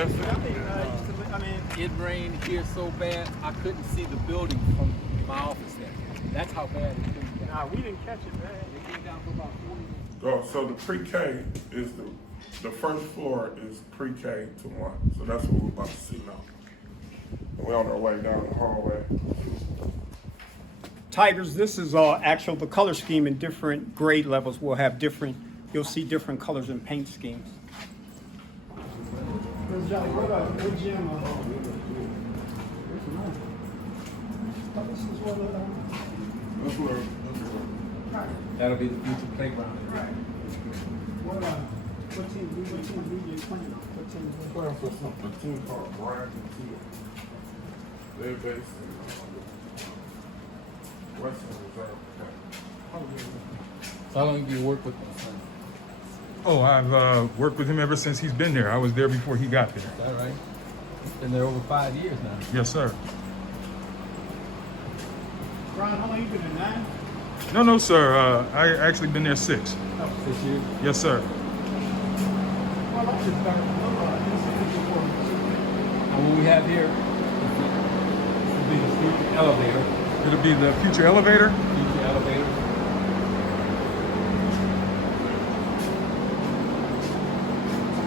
That's it. It rained here so bad I couldn't see the building from my office there. That's how bad it came down. Nah, we didn't catch it bad. It came down for about 40 minutes. Oh, so the pre-K is the first floor is pre-K to 1. So that's what we're about to see now. And we're on our way down the hallway. Tigers, this is actual, the color scheme in different grade levels will have different, you'll see different colors in paint schemes. That'll be the future playground. Right. What team do you playing on? What team? Playing for a team called Brian Teal. They're based in Western Reserve. So how long have you worked with my son? Oh, I've worked with him ever since he's been there. I was there before he got there. Is that right? He's been there over 5 years now. Yes, sir. Brian, how long you been in 9? No, sir. I actually been there 6. 6 years? Yes, sir. Well, I just got And what we have here will be the future elevator. It'll be the future elevator. Future elevator.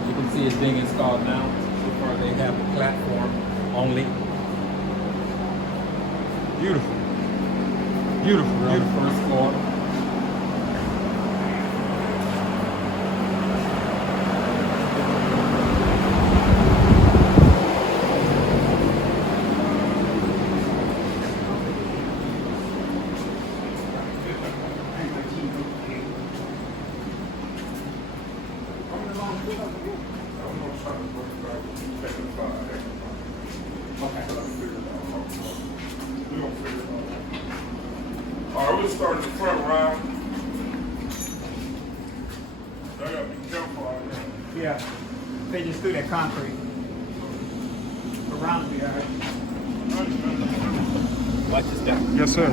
You can see it's being installed now. So far they have the platform only. Beautiful. Beautiful. We're on the first floor. All right, we'll start at the front round. They gotta be careful out there. Yeah, they just threw that concrete around the yard. Watch your step. Yes, sir.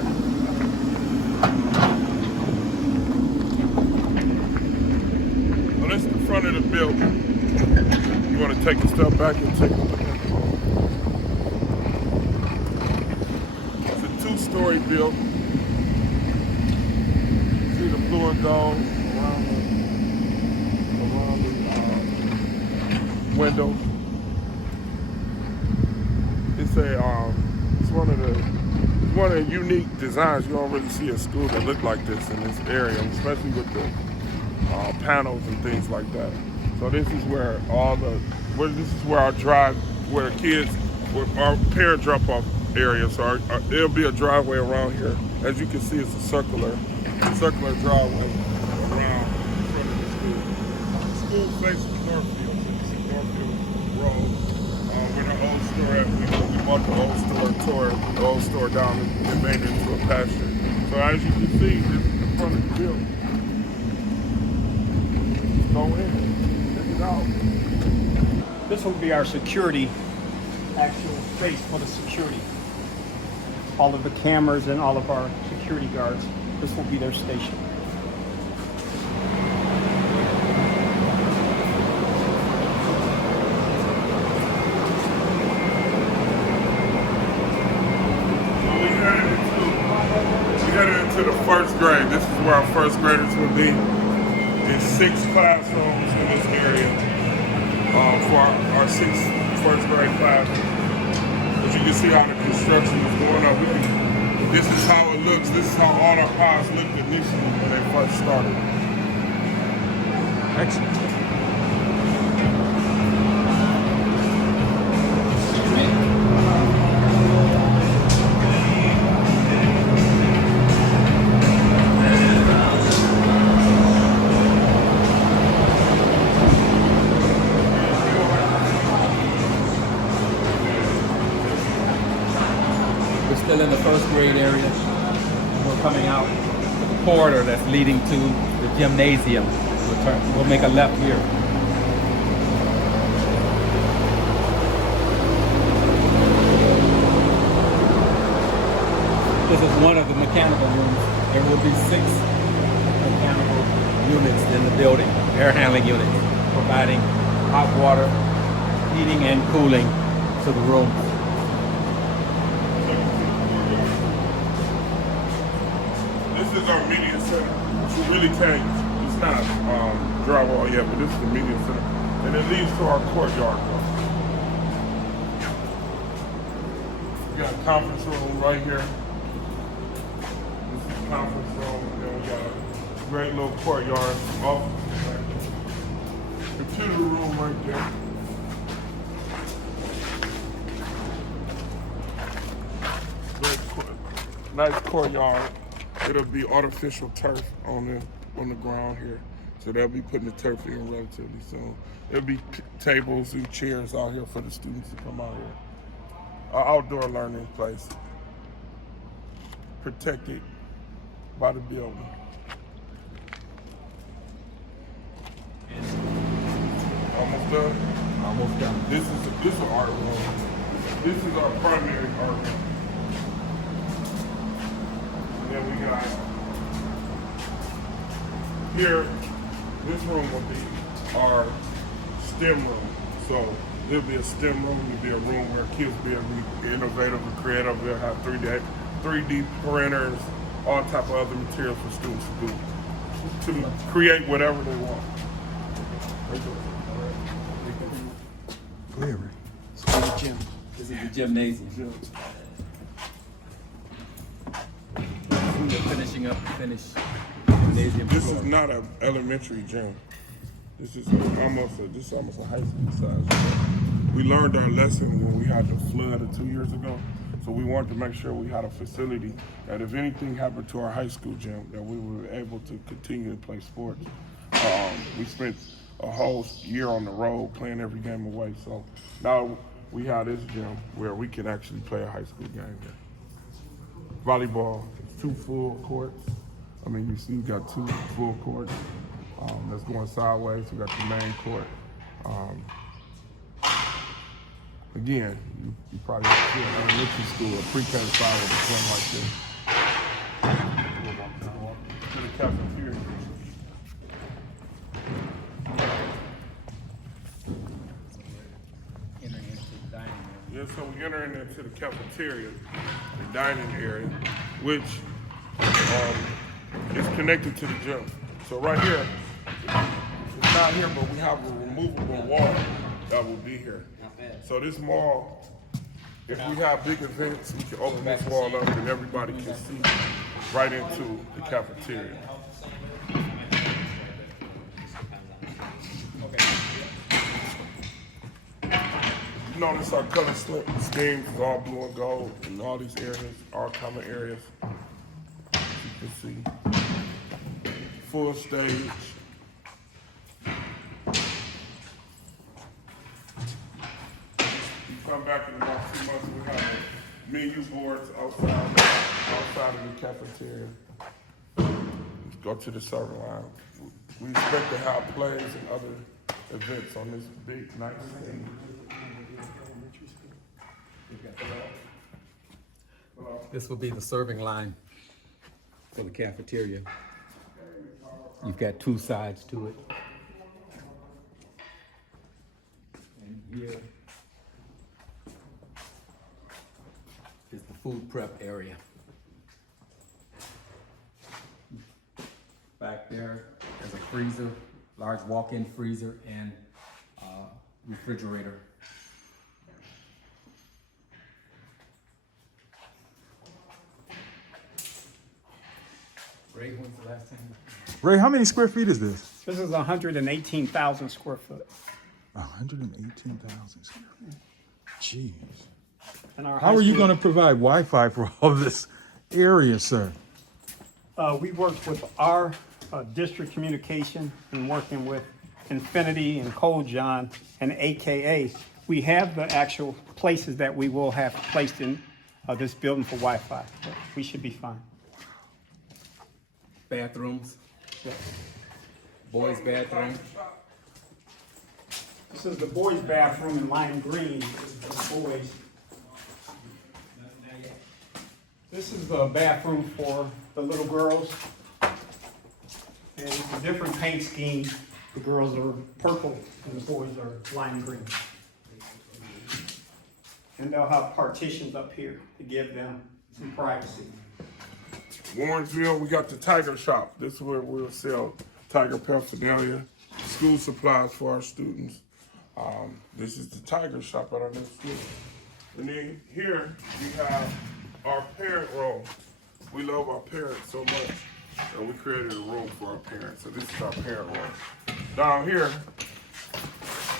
Well, this is the front of the building. You want to take a step back and take a look at the hall. It's a 2-story building. See the blue and gold around the windows. It's one of the unique designs. You don't really see a school that look like this in this area, especially with the panels and things like that. So this is where our drive, where the kids, where our parent drop-off area. So there'll be a driveway around here. As you can see, it's a circular driveway around in front of the school. The school faces Northfield. So you see Northfield Road, where the old store at. We bought the old store, tore the old store down and made it into a pasture. So as you can see, this is the front of the building. Go in, check it out. This will be our security, actual space for the security. All of the cameras and all of our security guards, this will be their station. We headed into the first grade. This is where our first graders will be. There's 6 classrooms in this area for our 6 first grade classes. As you can see how the construction is going up. This is how it looks. This is how all our cars looked initially when they first started. Excellent. Still in the first grade area. We're coming out the corridor that's leading to the gymnasium. We'll make a left here. This is one of the mechanical rooms. There will be 6 mechanical units in the building, air handling units, providing hot water, heating and cooling to the room. This is our media center. It's really tank. It's not drywall yet, but this is the media center. And it leads to our courtyard. We got a conference room right here. This is the conference room, and then we got a great little courtyard office. Computer room right there. Nice courtyard. It'll be artificial turf on the ground here. So they'll be putting the turf in relatively soon. There'll be tables and chairs out here for the students to come out here. An outdoor learning place. Protected by the building. Almost done? Almost done. This is art room. This is our primary art room. And then we got here, this room will be our STEM room. So there'll be a STEM room, there'll be a room where kids will be able to be innovative and creative. They'll have 3D printers, all type of other materials for students to do, to create whatever they want. Go ahead, Ray. This is the gymnasium. We're finishing up the finished gymnasium. This floor. is not an elementary gym. This is almost a high school size. We learned our lesson when we had the flood 2 years ago. So we wanted to make sure we had a facility that if anything happened to our high school gym, that we were able to continue to play sports. We spent a whole year on the road playing every game away. So now we have this gym where we can actually play a high school game here. Volleyball, it's 2 full courts. I mean, you see, we got 2 full courts that's going sideways. We got the main court. Again, you probably see an elementary school, a pre-K to 5 with a gym like this. To the cafeteria. Yeah, so we're entering into the cafeteria, the dining area, which is connected to the gym. So right here, it's not here, but we have a removable wall that will be here. So this mall, if we have big events, we can open this wall up and everybody can see right into the cafeteria. Notice our color schemes is all blue and gold, and all these areas are common areas. As you can see, full stage. You come back in about 2 months, we have the menu boards outside of the cafeteria. Go to the serving line. We expect to have plays and other events on this big, nice stage. This will be the serving line for the cafeteria. You've got 2 sides to it. And here is the food prep area. Back there, there's a freezer, large walk-in freezer and refrigerator. Ray, when's the last time? Ray, how many square feet is this? This is 118,000 square foot. 118,000 square feet. Jeez. And our How are you going to provide Wi-Fi for all this area, sir? We work with our district communication and working with Infinity and Cold John and AKA. We have the actual places that we will have placed in this building for Wi-Fi. But we should be fine. Bathrooms, Yes. boys' bathroom. This is the boys' bathroom in lime green. This is the boys. This is the bathroom for the little girls. And it's a different paint scheme. The girls are purple and the boys are lime green. And they'll have partitions up here to give them some privacy. Warrensville, we got the Tiger Shop. This is where we'll sell tiger paraphernalia, school supplies for our students. This is the Tiger Shop at our next school. And then here we have our parent room. We love our parents so much that we created a room for our parents. So this is our parent room. Down here,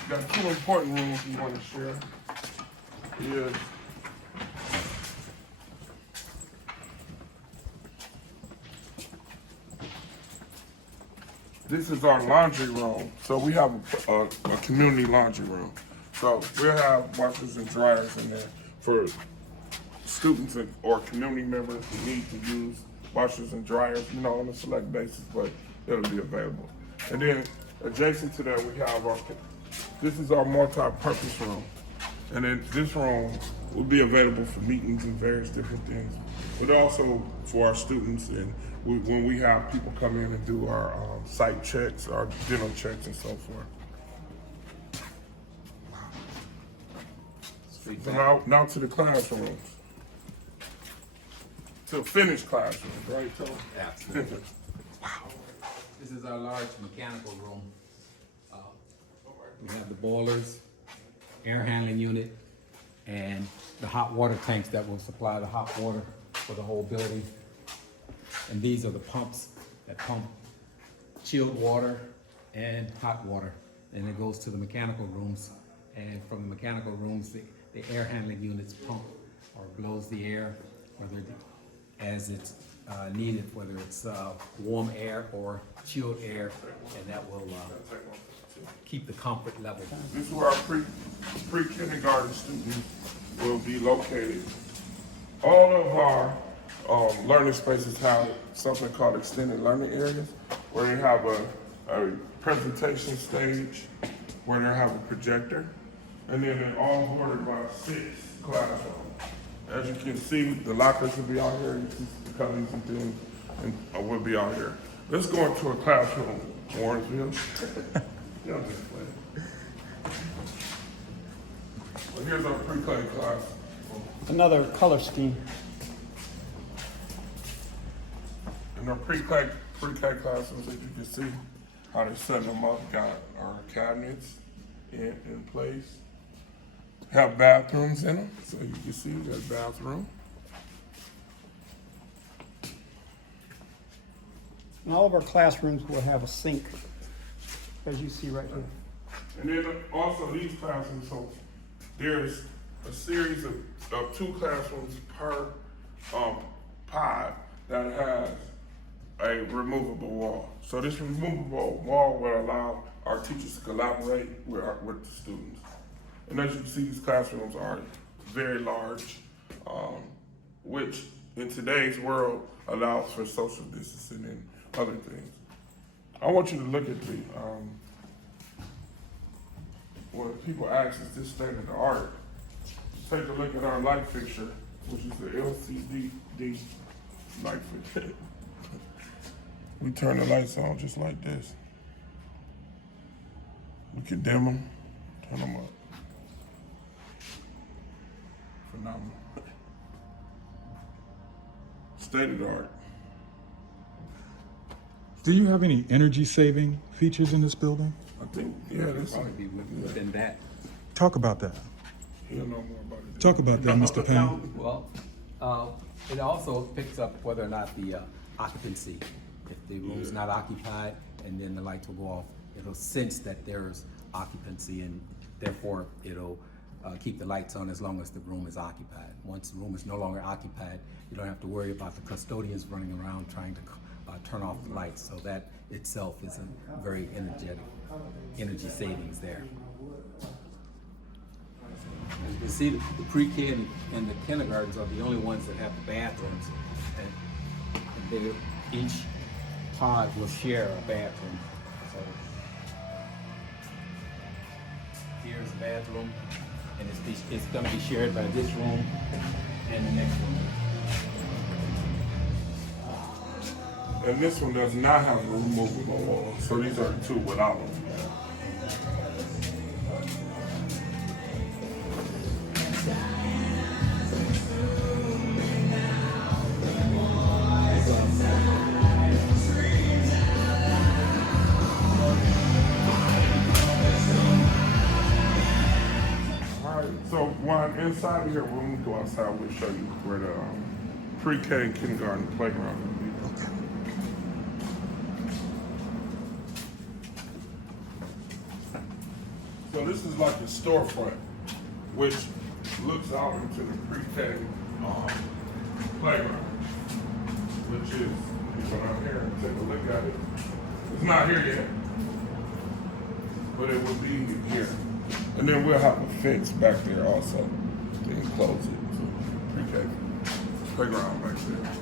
we got two important rooms we want to share. Is this is our laundry room. So we have a community laundry room. So we'll have washers and dryers in there for students or community members who need to use washers and dryers, you know, on a select basis, but it'll be available. And then adjacent to that, we have this is our multi-purpose room. And then this room will be available for meetings and various different things, but also for our students and when we have people come in and do our site checks, our dental checks and so forth. So now to the classrooms. To finished classrooms, right, Tom? Absolutely. This is our large mechanical room. We have the boilers, air handling unit, and the hot water tanks that will supply the hot water for the whole building. And these are the pumps that pump chilled water and hot water. And it goes to the mechanical rooms. And from the mechanical rooms, the air handling units pump or blows the air, whether as it's needed, whether it's warm air or chilled air, and that will keep the comfort level. This is where our pre-kindergarten students will be located. All of our learning spaces have something called extended learning areas, where they have a presentation stage, where they have a projector, and then they're all bordered by 6 classrooms. As you can see, the lockers will be out here, you see the cubbies and things, and we'll be out here. Let's go into a classroom, Warrensville. Yeah, I'm just playing. Well, here's our pre-K class. Another color scheme. In our pre-K classrooms, as you can see, how they're setting them up, got our cabinets in place. Have bathrooms in them, so you can see that bathroom. And all of our classrooms will have a sink, as you see right here. And then also these classrooms, so there's a series of 2 classrooms per pod that has a removable wall. So this removable wall will allow our teachers to collaborate with the students. And as you can see, these classrooms are very large, which in today's world allows for social distancing and other things. I want you to look at the, when people ask, is this state of the art? Take a look at our light fixture, which is the LCD light fixture. We turn the lights on just like this. We can dim them, turn them up. Phenomenal. State of the art. Do you have any energy saving features in this building? I think, yeah, that's Probably be within that. Talk about that. he'll know more about it. Talk about that, Mr. Payne. Well, it also picks up whether or not the occupancy. If the room's not occupied and then the lights will go off, it'll sense that there's occupancy and therefore it'll keep the lights on as long as the room is occupied. Once the room is no longer occupied, you don't have to worry about the custodians running around trying to turn off the lights. So that itself is a very energy savings there. You see, the pre-K and the kindergartens are the only ones that have the bathrooms, and each pod will share a bathroom. So here's the bathroom, and it's going to be shared by this room and the next room. And this one does not have a removable wall, so these are the two without them. inside of here, when we go outside, we'll show you where the pre-K and kindergarten playground will be. So this is like a storefront, which looks out into the pre-K playground, which is, you go down here and take a look at it. It's not here yet, but it will be here. And then we'll have a fence back there also to enclose it. So pre-K playground back there.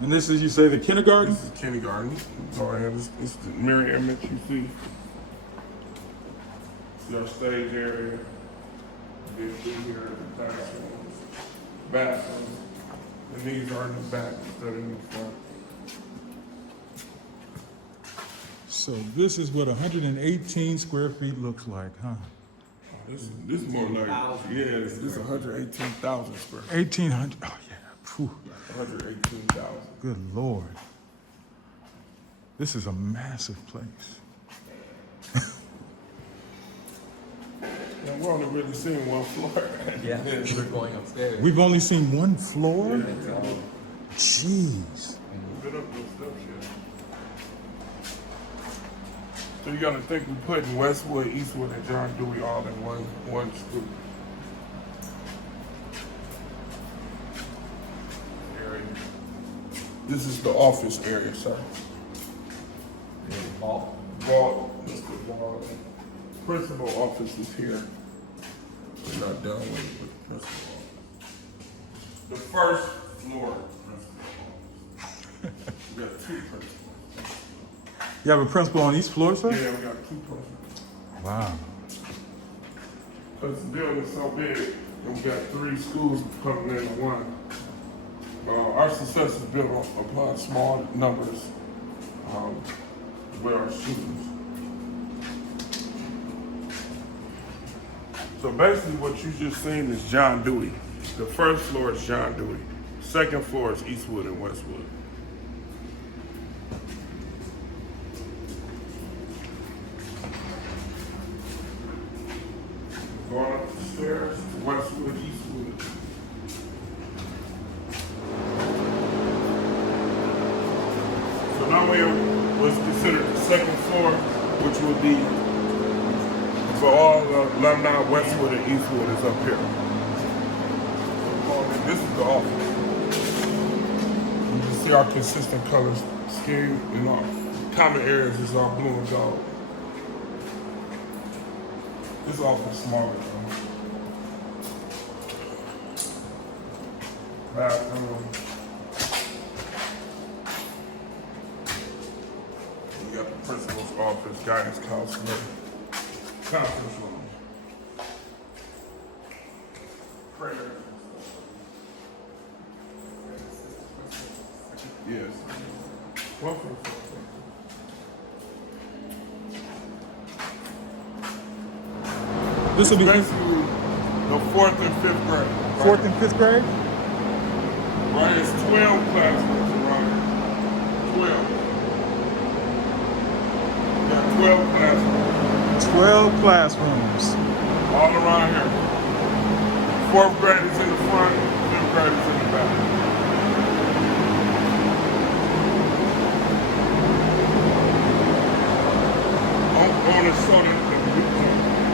And this is, you say, the kindergarten? This is kindergarten. So it's the mirror image you see. See our stage area. Then through here, the classrooms, bathrooms. And these are in the back instead of in the front. So this is what 118 square feet looks like, huh? This is more like, this is 118,000 square feet. 1,800, oh yeah, phew, 118,000. good Lord. This is a massive place. And we're only really seeing one floor. Yeah, we're going upstairs. We've only seen one floor? Jeez. We've been up those steps yet. So you gotta think we put in Westwood, Eastwood, and John Dewey all in one school. Area. This is the office area, sir. Vault. Vault, Mr. Vault. Principal office is here. We're not done with the principal office. The first floor principal office. We got two principals. You have a principal on each floor, sir? Yeah, we got two principals. Wow. Because the building's so big, and we got 3 schools coming into one. Our success is built upon small numbers with our students. So basically what you just seen is John Dewey. The first floor is John Dewey. Second floor is Eastwood and Westwood. Going up the stairs to Westwood, Eastwood. So now we was considered the second floor, which would be for all the alumni. Westwood and Eastwood is up here. This is the office. You can see our consistent color scheme and our common areas is all blue and gold. This office is smaller though. Bathroom. You got the principal's office, guidance counselor, conference room, prayer. Yes. Welcome. This will be Basically, the 4th and 5th grade. Right? 4th and 5th grade? Right, it's 12 classrooms around here. 12. We got 12 classrooms 12 classrooms. all around here. 4th grade is in the front, 5th grade is in the back. On the soda, the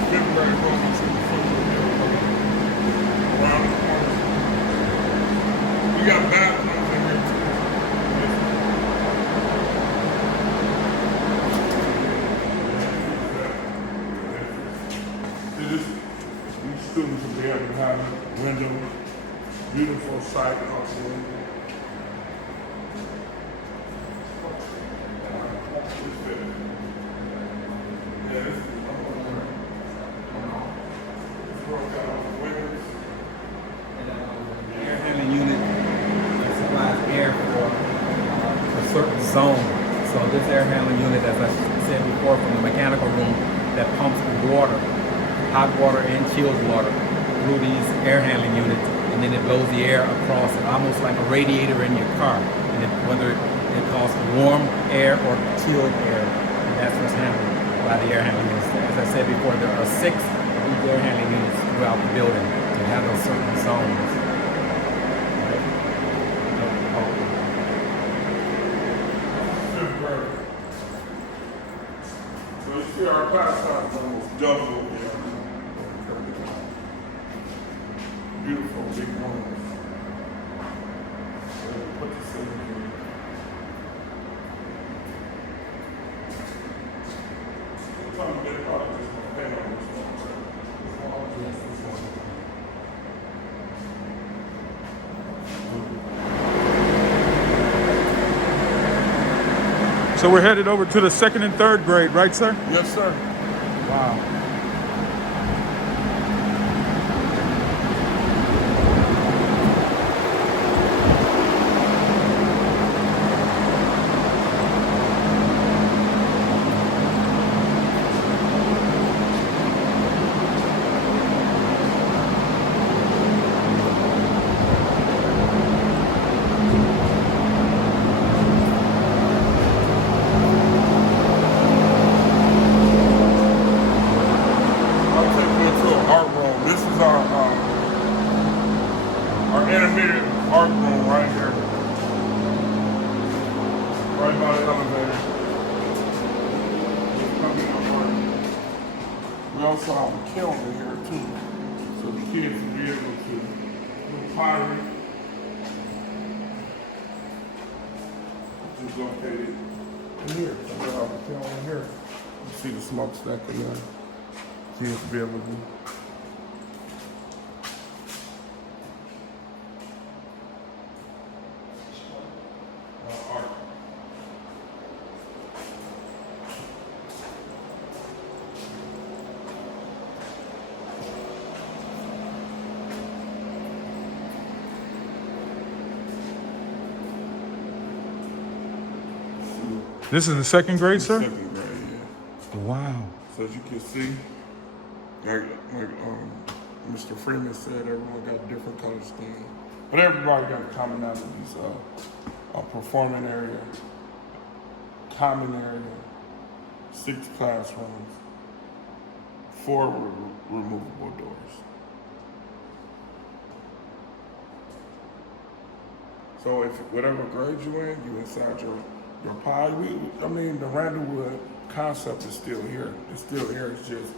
5th grade going into the front of the building. Around the corner. We got bathrooms in here too. These students will be able to have windows, beautiful sight out the window. Yeah, this is Air handling unit that supplies air for a certain zone. So this air handling unit, as I said before, from the mechanical room that pumps water, hot water and chilled water through these air handling units, and then it blows the air across it, almost like a radiator in your car. And whether it calls warm air or chilled air, and that's what's handled by the air handling units. As I said before, there are 6 of these air handling units throughout the building to handle certain zones. So you see our class size almost double. Beautiful big rooms. So put this in here. Sometimes they probably just gonna paint on this one. So we're headed over to the 2nd and 3rd grade, right, sir? Yes, sir. Wow. Animated art room right here. Right by the elevator. We also have a kiln in here too. So the kids will be able to do pottery. Which is located in here. So we have a kiln in here. You see the smokestack in there. Kids will be able to do. This is the 2nd grade, sir? 2nd grade, yeah. Wow. So as you can see, like Mr. Freeman said, everyone got different color scheme, but everybody got commonalities. A performing area, common area, 6 classrooms, 4 removable doors. So if whatever grade you in, you inside your pod. I mean, the Randallwood concept is still here. It's still here. It's just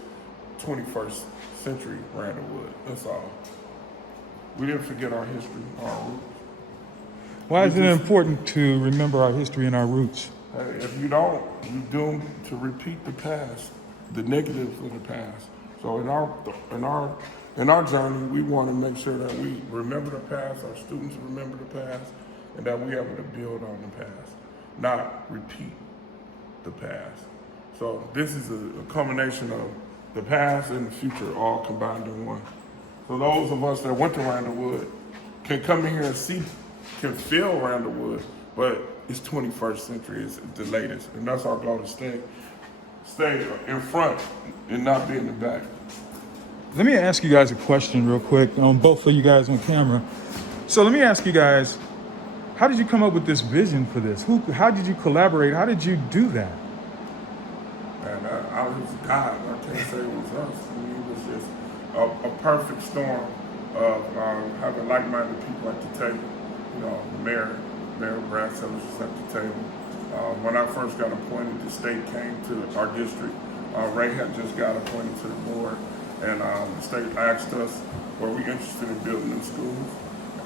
21st century Randallwood. That's all. We didn't forget our history, our roots. Why is it important to remember our history and our roots? If you don't, you're doomed to repeat the past, the negatives of the past. So in our journey, we want to make sure that we remember the past, our students remember the past, and that we're able to build on the past, not repeat the past. So this is a combination of the past and the future all combined in one. So those of us that went to Randallwood can come in here and see, can feel Randallwood, but it's 21st century, it's the latest. And that's our goal, to stay in front and not be in the back. Let me ask you guys a question real quick, both of you guys on camera. So let me ask you guys, how did you come up with this vision for this? How did you collaborate? How did you do that? And I was God. I can't say it was us. I mean, it was just a perfect storm of having like-minded people at the table. You know, the Mayor Brad Sellers was at the table. When I first got appointed, the state came to our district. Ray had just got appointed to the board, and the state asked us, were we interested in building new schools?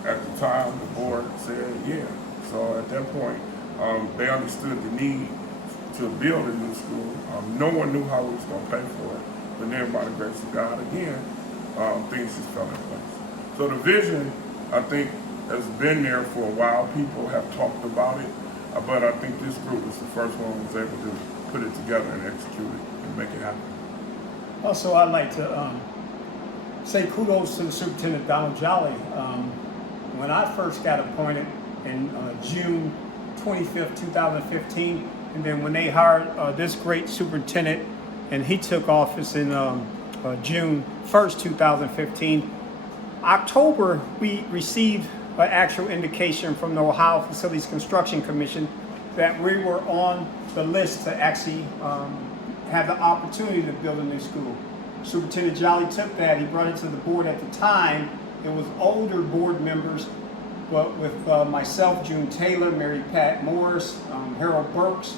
At the time, the board said, yeah. So at that point, they understood the need to build a new school. No one knew how we was gonna pay for it, but then by the grace of God, again, things just fell in place. So the vision, I think, has been there for a while. People have talked about it, but I think this group was the first one who was able to put it together and execute it and make it happen. Also, I'd like to say kudos to the Superintendent Donald Jolly. When I first got appointed in June 25th, 2015, And then when they hired this great superintendent, and he took office in June 1st, 2015, October, we received an actual indication from the Ohio Facilities Construction Commission that we were on the list to actually have the opportunity to build a new school. Superintendent Jolly took that, he brought it to the board at the time. It was older board members, but with myself, June Taylor, Mary Pat Morris, Harold Burks,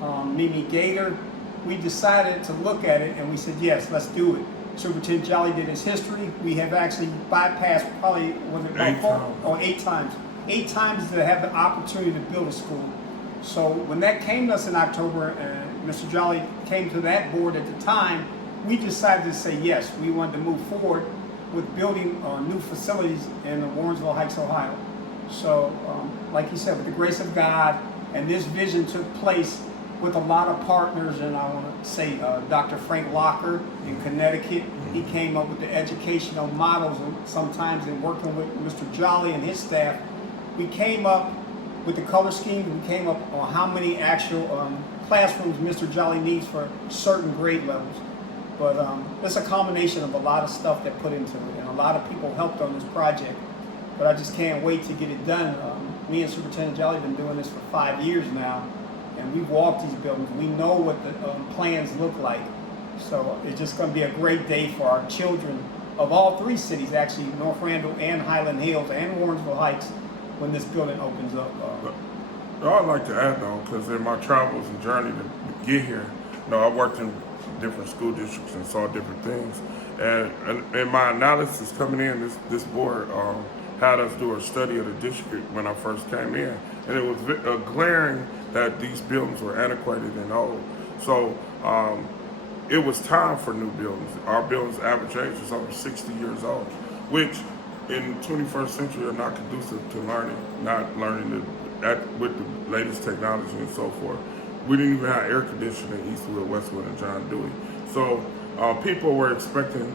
Mimi Gator, we decided to look at it and we said, yes, let's do it. Superintendent Jolly did his history. We have actually bypassed probably, was it about 4 or 8 times? 8 times to have the opportunity to build a school. So when that came to us in October, and Mr. Jolly came to that board at the time, we decided to say yes, we wanted to move forward with building new facilities in Warrensville Heights, Ohio. So like he said, with the grace of God, and this vision took place with a lot of partners, and I want to say Dr. Frank Locker in Connecticut. He came up with the educational models, and sometimes in working with Mr. Jolly and his staff, we came up with the color scheme. We came up on how many actual classrooms Mr. Jolly needs for certain grade levels. But it's a combination of a lot of stuff that put into it, and a lot of people helped on this project. But I just can't wait to get it done. Me and Superintendent Jolly have been doing this for 5 years now, and we've walked these buildings. We know what the plans look like. So it's just going to be a great day for our children of all 3 cities, actually, North Randall and Highland Hills and Warrensville Heights, when this building opens up. I'd like to add though, because in my travels and journey to get here, I worked in different school districts and saw different things. And in my analysis coming in, this board had us do a study of the district when I first came in. And it was glaring that these buildings were antiquated and old. So it was time for new buildings. Our buildings' average age was over 60 years old, which in the 21st century are not conducive to learning with the latest technology and so forth. We didn't even have air conditioning in Eastwood, Westwood, and John Dewey. So people were expecting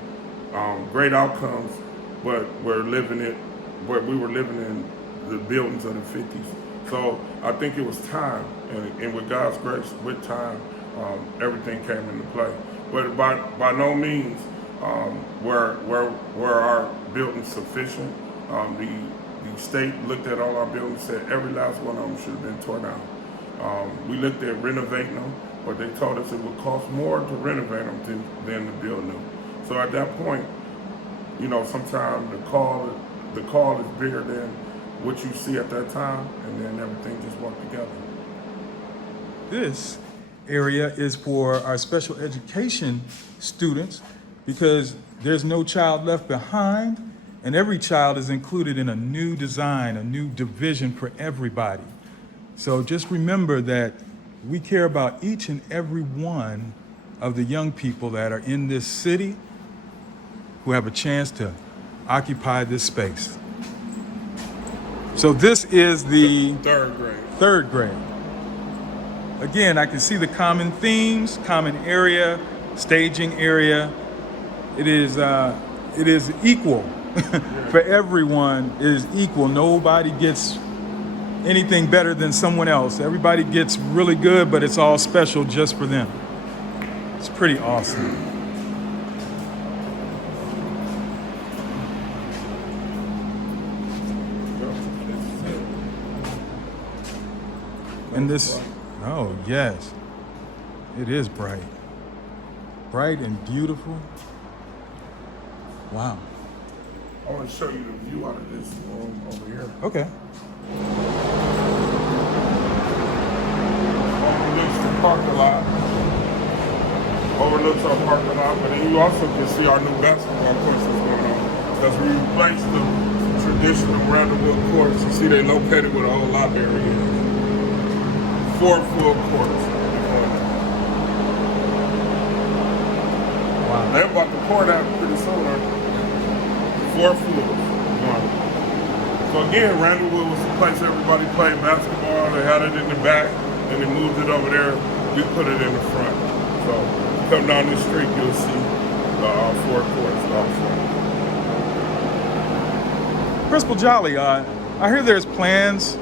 great outcomes, but we were living in the buildings of the 50s. So I think it was time, and with God's grace, with time, everything came into play. But by no means were our buildings sufficient. The state looked at all our buildings, said every last one of them should have been torn down. We looked at renovating them, but they told us it would cost more to renovate them than to build new. So at that point, sometimes the call is bigger than what you see at that time, and then everything just worked together. This area is for our special education students because there's no child left behind, and every child is included in a new design, a new division for everybody. So just remember that we care about each and every one of the young people that are in this city who have a chance to occupy this space. So this is the 3rd grade. 3rd grade. Again, I can see the common themes, common area, staging area. It is equal for everyone. It is equal. Nobody gets anything better than someone else. Everybody gets really good, but it's all special just for them. It's pretty awesome. And this, oh yes, it is bright. Bright and beautiful. Wow. I want to show you the view out of this room over here. Okay. Overlooks the parking lot. Overlooks our parking lot, but then you also can see our new basketball courts that's going on. Because we replaced the traditional round-the-wood courts. You see they located where the old library is. 4 full courts. Wow. They're about to pour that pretty soon, aren't they? 4 floors. So again, Randallwood was the place everybody played basketball. They had it in the back, and they moved it over there. We put it in the front. So come down this street, you'll see the 4 courts out front. Principal Jolly, I hear there's plans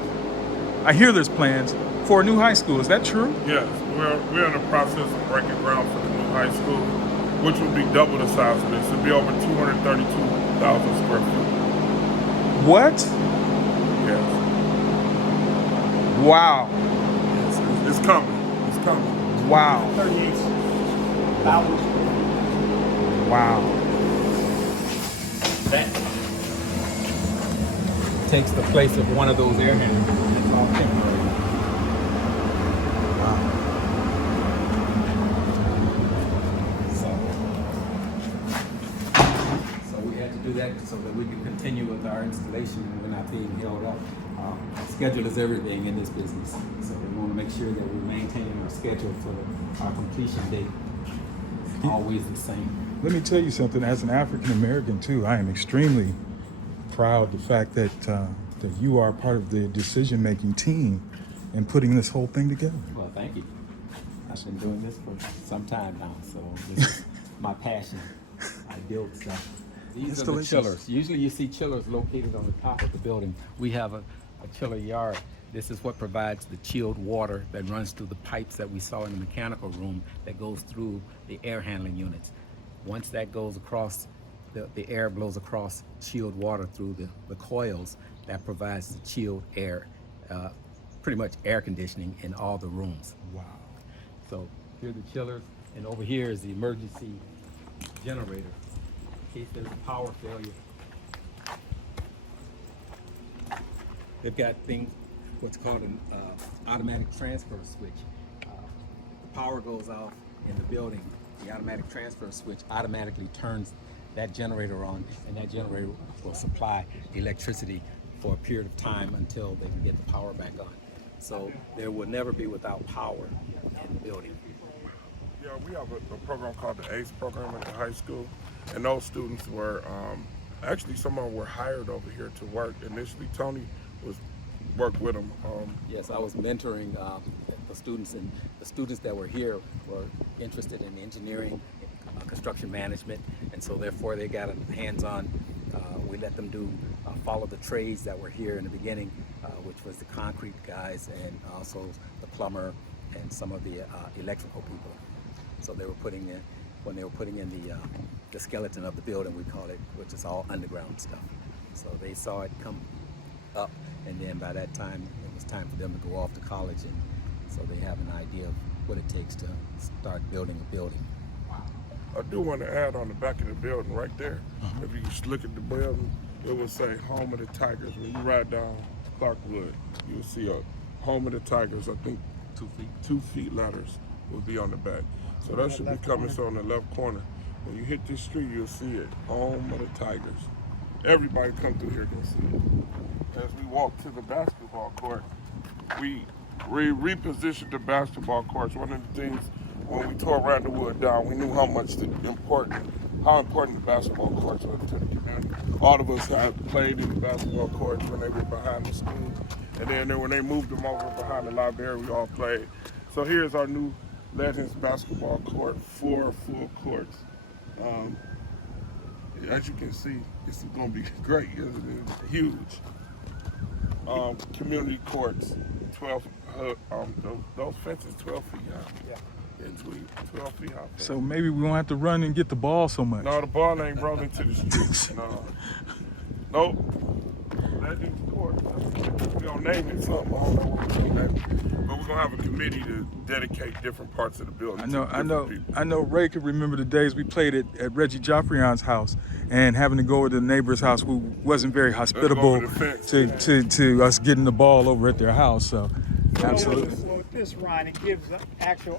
for a new high school. Is that true? Yes, we're in the process of breaking ground for the new high school, which will be double the size of this. It'll be over 232,000 square feet. What? Yes. Wow. Yes, it's coming. It's coming. Wow. 38,000 square feet. Wow. That takes the place of one of those air handlers. It's all temporary. So we had to do that so that we can continue with our installation and we're not being held up. Schedule is everything in this business. So we want to make sure that we're maintaining our schedule for our completion date. It's always the same. Let me tell you something. As an African American too, I am extremely proud of the fact that that you are part of the decision-making team in putting this whole thing together. Well, thank you. I've been doing this for some time now, so this is my passion. I build stuff. These are the chillers. Usually you see chillers located on the top of the building. We have a chiller yard. This is what provides the chilled water that runs through the pipes that we saw in the mechanical room that goes through the air handling units. Once that goes across, the air blows across chilled water through the coils that provides the chilled air, pretty much air conditioning in all the rooms. Wow. So here are the chillers, and over here is the emergency generator in case there's a power failure. They've got things, what's called an automatic transfer switch. The power goes off in the building. The automatic transfer switch automatically turns that generator on, and that generator will supply electricity for a period of time until they can get the power back on. So there will never be without power in the building. Yeah, we have a program called the ACE program at the high school, and those students were, actually some of them were hired over here to work. Initially, Tony worked with them. Yes, I was mentoring the students, and the students that were here were interested in engineering, construction management, and so therefore they got a hands-on. We let them do follow the trades that were here in the beginning, which was the concrete guys and also the plumber and some of the electrical people. So they were putting in, when they were putting in the skeleton of the building, we call it, which is all underground stuff. So they saw it come up, and then by that time it was time for them to go off to college, and so they have an idea of what it takes to start building a building. I do want to add on the back of the building right there. If you just look at the building, it will say Home of the Tigers. When you ride down Clarkwood, you'll see a Home of the Tigers. I think 2 feet letters will be on the back. So that should be coming so on the left corner. When you hit this street, you'll see it. Home of the Tigers. Everybody come through here can see it. As we walk to the basketball court, we repositioned the basketball courts. One of the things when we tore Randallwood down, we knew how important the basketball courts were to the community. All of us had played in the basketball courts when they were behind the school, and then when they moved them over behind the library, we all played. So here's our new Legends basketball court, 4 full courts. As you can see, it's going to be great. It's huge. Community courts, 12. Those fences 12 feet high. Yeah. And 12 feet high. So maybe we won't have to run and get the ball so much. No, the ball ain't rolling to the streets. No. Nope. Legends court. We're going to name it something. I don't know what we're going to name it. But we're going to have a committee to dedicate different parts of the building. I know Ray could remember the days we played at Reggie Joffrion's house and having to go to the neighbor's house who wasn't very hospitable to us getting the ball over at their house. So absolutely. So with this, Ryan, it gives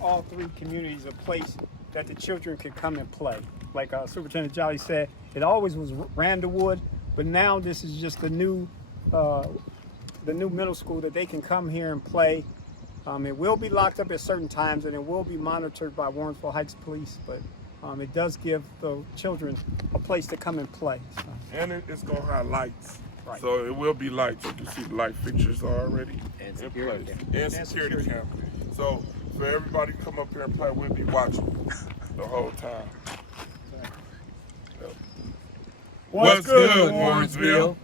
all 3 communities a place that the children can come and play. Like Superintendent Jolly said, it always was Randallwood, but now this is just the new middle school that they can come here and play. It will be locked up at certain times, and it will be monitored by Warrensville Heights Police, but it does give the children a place to come and play. So. And it's going to have lights. Right. So it will be lights. You can see the light fixtures are already And in security place. cam. And security cam. So for everybody to come up here and play, we'll be watching the whole time. Yep. What's good, Warrensville?